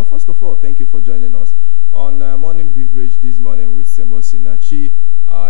But first of all, thank you for joining us on Morning Beverage this morning with Semo Sinachi.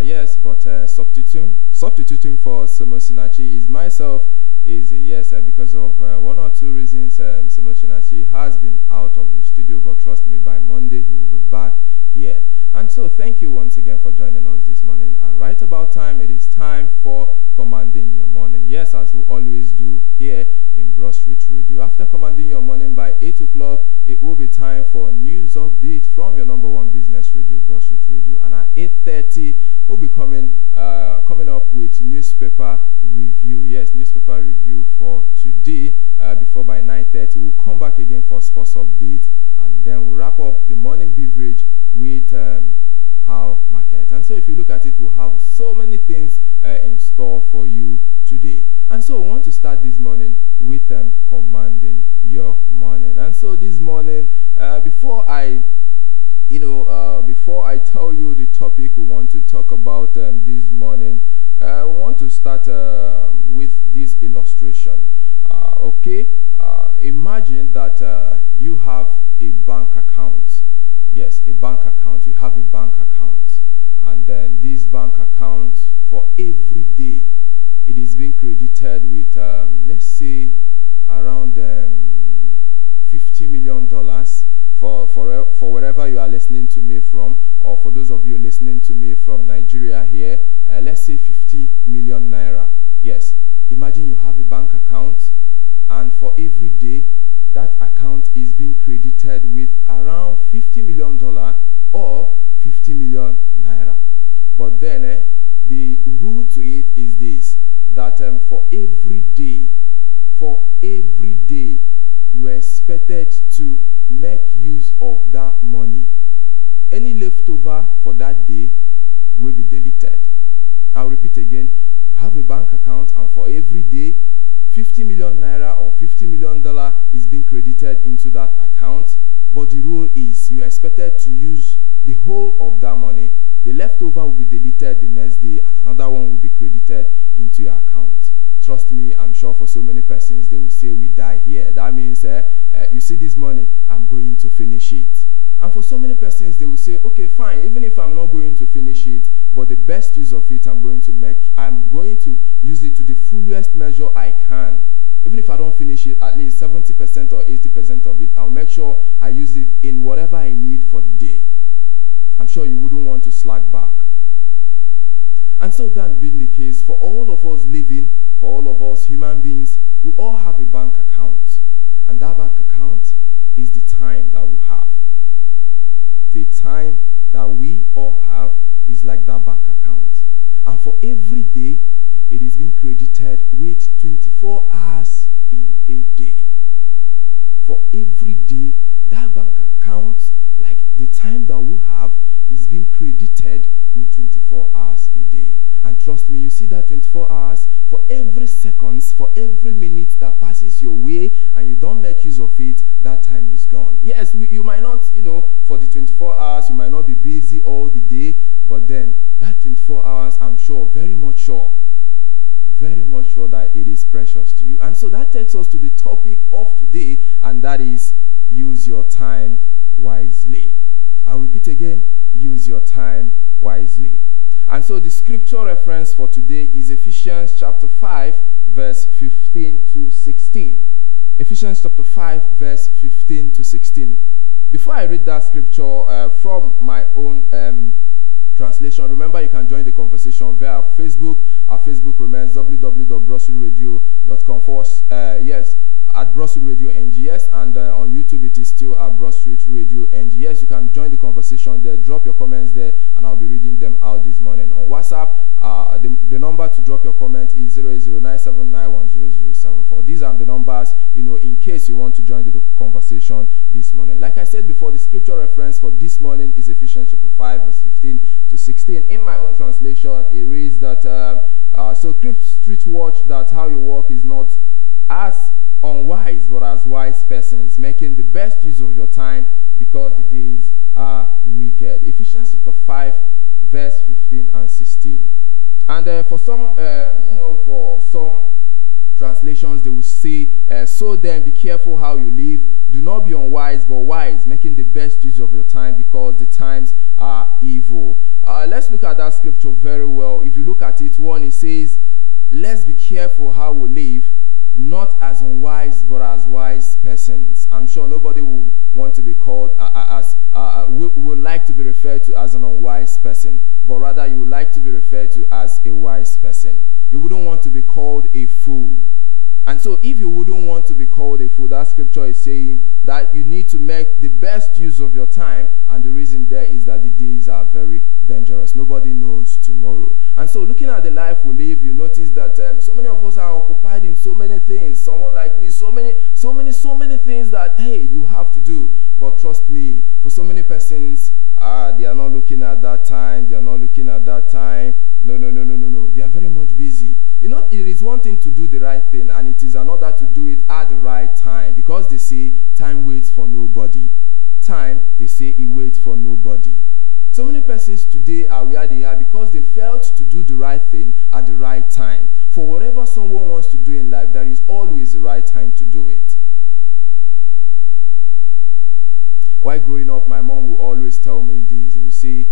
Yes, but substituting for Semo Sinachi is myself. Yes, because of one or two reasons. Semo Sinachi has been out of the studio, but trust me, by Monday he will be back here. And so thank you once again for joining us this morning. And right about time, it is time for Commanding Your Morning. Yes, as we always do here in Broadstreet Radio. After Commanding Your Morning by 8 o'clock, it will be time for news update from your number one business radio, Broadstreet Radio. And at 8:30, we'll be coming up with newspaper review. Yes, newspaper review for today. Before by 9:30, we'll come back again for sports update. And then we'll wrap up the morning beverage with how market. And so if you look at it, we'll have so many things in store for you today. And so I want to start this morning with commanding your morning. And so this morning, before I tell you the topic we want to talk about this morning, we want to start with this illustration. Imagine that you have a bank account. Yes, a bank account. You have a bank account. And then this bank account, for every day, it is being credited with, let's say, around $50 million for wherever you are listening to me from, or for those of you listening to me from Nigeria here, let's say 50 million naira. Yes, imagine you have a bank account, and for every day, that account is being credited with around $50 million or 50 million naira. But then the rule to it is this, that for every day, you are expected to make use of that money. Any leftover for that day will be deleted. I'll repeat again, you have a bank account, and for every day, 50 million naira or $50 million is being credited into that account. But the rule is you are expected to use the whole of that money. The leftover will be deleted the next day, and another one will be credited into your account. Trust me, I'm sure for so many persons, they will say we die here. That means, you see this money, I'm going to finish it. And for so many persons, they will say, okay, fine, even if I'm not going to finish it, but the best use of it I'm going to use it to the fullest measure I can. Even if I don't finish it, at least 70% or 80% of it, I'll make sure I use it in whatever I need for the day. I'm sure you wouldn't want to slack back. And so that being the case, for all of us living, for all of us human beings, we all have a bank account. And that bank account is the time that we have. The time that we all have is like that bank account. And for every day, it is being credited with 24 hours in a day. For every day, that bank account, like the time that we have, is being credited with 24 hours a day. And trust me, you see that 24 hours, for every seconds, for every minute that passes your way and you don't make use of it, that time is gone. Yes, you might not, for the 24 hours, you might not be busy all the day, but then that 24 hours, I'm sure, very much sure that it is precious to you. And so that takes us to the topic of today, and that is use your time wisely. I'll repeat again, use your time wisely. And so the scripture reference for today is Ephesians chapter 5, verse 15 to 16. Ephesians chapter 5, verse 15 to 16. Before I read that scripture from my own translation, remember you can join the conversation via Facebook. Our Facebook remains www.broadstreetradio.com. Yes, at Broadstreet Radio NGS, and on YouTube it is still at Broadstreet Radio NGS. You can join the conversation there, drop your comments there, and I'll be reading them out this morning. On WhatsApp, the number to drop your comment is 08097910074. These are the numbers, in case you want to join the conversation this morning. Like I said before, the scripture reference for this morning is Ephesians chapter 5, verse 15 to 16. In my own translation, it reads that, so keep strict watch that how you walk is not as unwise, but as wise persons, making the best use of your time, because the days are wicked. Ephesians chapter 5, verse 15 and 16. And for some translations, they will say, so then be careful how you live. Do not be unwise, but wise, making the best use of your time because the times are evil. Let's look at that scripture very well. If you look at it, one, it says, let's be careful how we live, not as unwise, but as wise persons. I'm sure nobody will want to be called would like to be referred to as an unwise person, but rather you would like to be referred to as a wise person. You wouldn't want to be called a fool. And so if you wouldn't want to be called a fool, that scripture is saying that you need to make the best use of your time, and the reason there is that the days are very dangerous. Nobody knows tomorrow. And so looking at the life we live, you notice that so many of us are occupied in so many things. Someone like me, so many things that, hey, you have to do. But trust me, for so many persons, they are not looking at that time. They are not looking at that time. No. They are very much busy. You know, it is one thing to do the right thing, and it is another to do it at the right time. Because they say time waits for nobody. Time, they say it waits for nobody. So many persons today are where they are because they failed to do the right thing at the right time. For whatever someone wants to do in life, there is always the right time to do it. While growing up, my mom will always tell me this. She will say,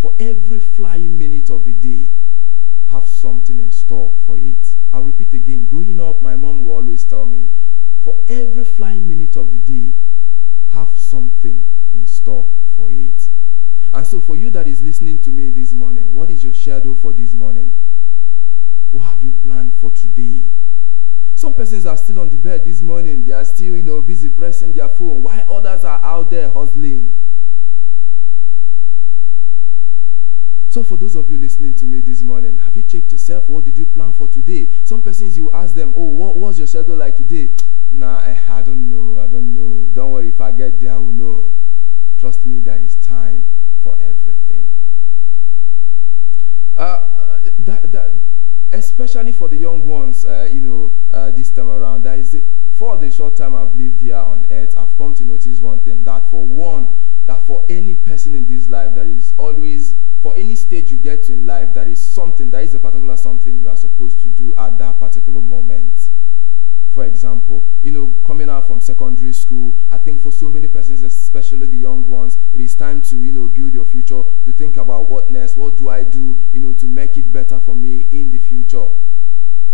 for every flying minute of the day, have something in store for it. I'll repeat again. Growing up, my mom will always tell me, for every flying minute of the day, have something in store for it. And so for you that is listening to me this morning, what is your schedule for this morning? What have you planned for today? Some persons are still on the bed this morning. They are still, busy pressing their phone, while others are out there hustling. So for those of you listening to me this morning, have you checked yourself? What did you plan for today? Some persons, you ask them, oh, what's your schedule like today? Nah, I don't know. Don't worry, if I get there, I will know. Trust me, there is time for everything. Especially for the young ones, this time around, for the short time I've lived here on earth, I've come to notice one thing, that for any person in this life, there is always, for any stage you get to in life, there is a particular something you are supposed to do at that particular moment. For example, coming out from secondary school, I think for so many persons, especially the young ones, it is time to, build your future, to think about what next, what do I do, to make it better for me in the future.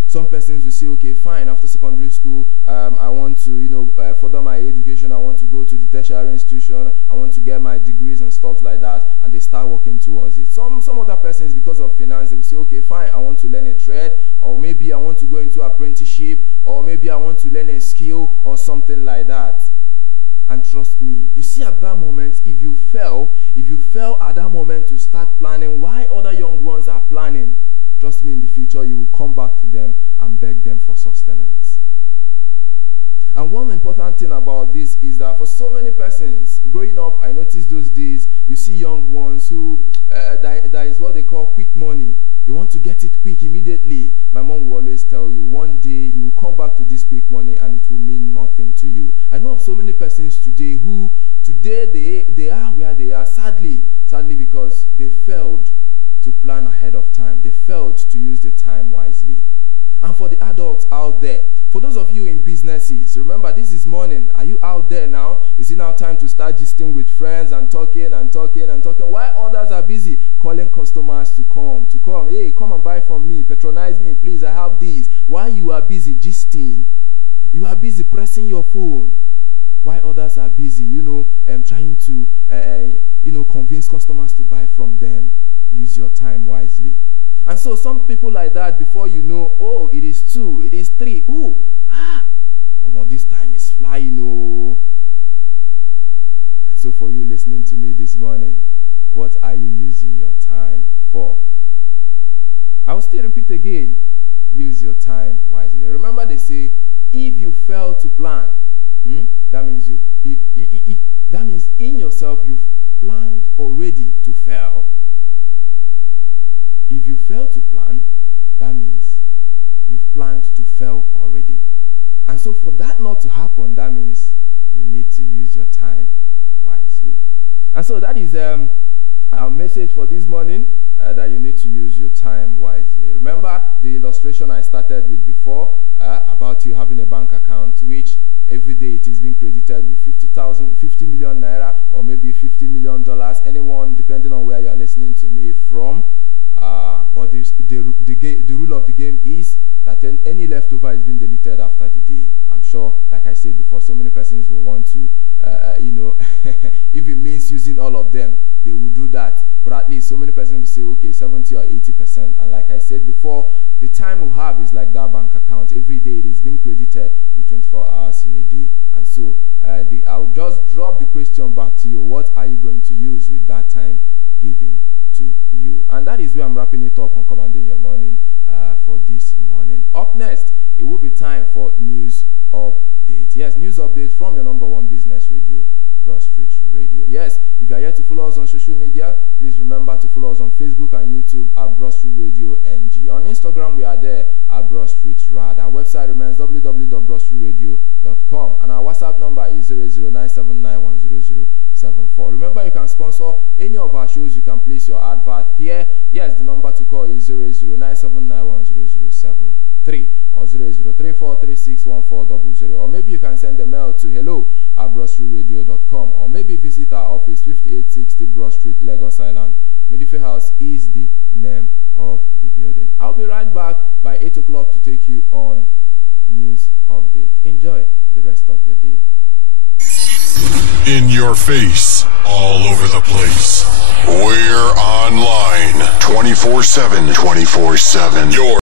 Some persons will say, okay, fine, after secondary school, I want to, further my education, I want to go to the tertiary institution, I want to get my degrees and stuff like that, and they start working towards it. Some other persons, because of finance, they will say, okay, fine, I want to learn a trade, or maybe I want to go into apprenticeship, or maybe I want to learn a skill, or something like that. And trust me, you see at that moment, if you fail at that moment to start planning why other young ones are planning, trust me, in the future, you will come back to them and beg them for sustenance. And one important thing about this is that for so many persons, growing up, I noticed those days, you see young ones who, that is what they call quick money. You want to get it quick immediately. My mom will always tell you, one day you will come back to this quick money and it will mean nothing to you. I know of so many persons today who, they are where they are, sadly because they failed to plan ahead of time. They failed to use the time wisely. And for the adults out there, for those of you in businesses, remember this is morning. Are you out there now? Is it now time to start gisting with friends and talking while others are busy calling customers to come? Hey, come and buy from me, patronize me, please, I have these. While you are busy gisting, you are busy pressing your phone. While others are busy, trying to, convince customers to buy from them. Use your time wisely. And so some people like that, before you know, oh, it is 2, it is 3. This time is flying. And so for you listening to me this morning, what are you using your time for? I will still repeat again. Use your time wisely. Remember they say, if you fail to plan, that means that means in yourself you've planned already to fail. If you fail to plan, that means you've planned to fail already. And so for that not to happen, that means you need to use your time wisely. And so that is our message for this morning, that you need to use your time wisely. Remember the illustration I started with before about you having a bank account, which every day it is being credited with 50 million naira, or maybe $50 million. Anyone, depending on where you are listening to me from. But the rule of the game is that any leftover is being deleted after the day. I'm sure, like I said before, so many persons will want to, if it means using all of them, they will do that. But at least so many persons will say, okay, 70 or 80%. And like I said before, the time we have is like that bank account. Every day it is being credited with 24 hours in a day. And so I'll just drop the question back to you. What are you going to use with that time given to you? And that is where I'm wrapping it up on Commanding Your Morning for this morning. Up next, it will be time for news update. Yes, news update from your #1 business radio, Broadstreet Radio. Yes, if you are yet to follow us on social media, please remember to follow us on Facebook and YouTube at Broadstreet Radio NG. On Instagram, we are there at Broadstreet Rad. Our website remains www.broadstreetradio.com, and our WhatsApp number is 00979100074. Remember, you can sponsor any of our shows. You can place your advert here. Yes, the number to call is 00979100073 or 00343614000. Or maybe you can send a mail to hello@broadstreetradio.com, or maybe visit our office, 5860 Broad Street, Lagos Island. Medife House is the name of the building. I'll be right back by 8 o'clock to take you on news update. Enjoy the rest of your day. In your face, all over the place. We're online 24/7. 24/7. Your